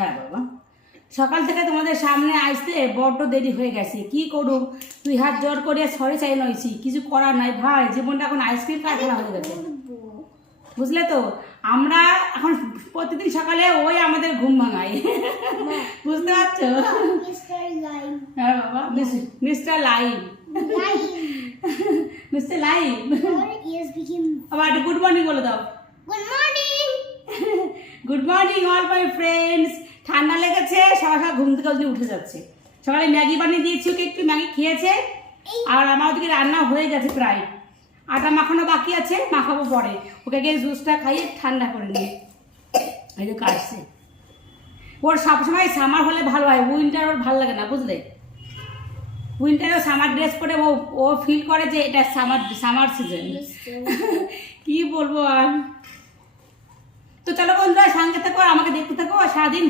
হ্যাঁ বাবা, সকাল থেকে তোমাদের সামনে আসতে বড্ড দেরি হয়ে গেছে, কি করুম, তুই হাত জোর করে সরে চাই নইছি, কিছু করার নাই ভাই, জীবনটা এখন আইসক্রিম কারখানা হয়ে গেছে, বুঝলে তো। আমরা এখন প্রতিদিন সকালে ওই আমাদের ঘুম ভাঙাই, বুঝতে পারছো? হ্যাঁ বাবা, মিস্টার লাইভ, মিস্টার লাইভ। আবার একটা গুড মর্নিং বলে দাও। Good morning. Good morning all my friends. ঠান্ডা লেগেছে, সবাই ঘুম থেকে ওদিকে উঠে যাচ্ছে। সকালে ম্যাগি বানিয়ে দিয়েছি, ওকে একটু ম্যাগি খেয়েছে, আর আমার ওদিকে রান্না হয়ে গেছে প্রায়, আটা মাখানো বাকি আছে, মাখাবো পরে। ওকে গিয়ে জুসটা খাইয়ে ঠান্ডা করে নিই। এই যে কাটছে, ওর সবসময় সামার হলে ভালো হয়, উইন্টার ওর ভালো লাগে না, বুঝলে। উইন্টারে সামার ড্রেস পরে ও ফিল করে যে এটা সামার সিজন। কি বলবো আর। তো চলো বন্ধুরা, সঙ্গে থাকো, আমাকে দেখতে থাকো, আর সারাদিন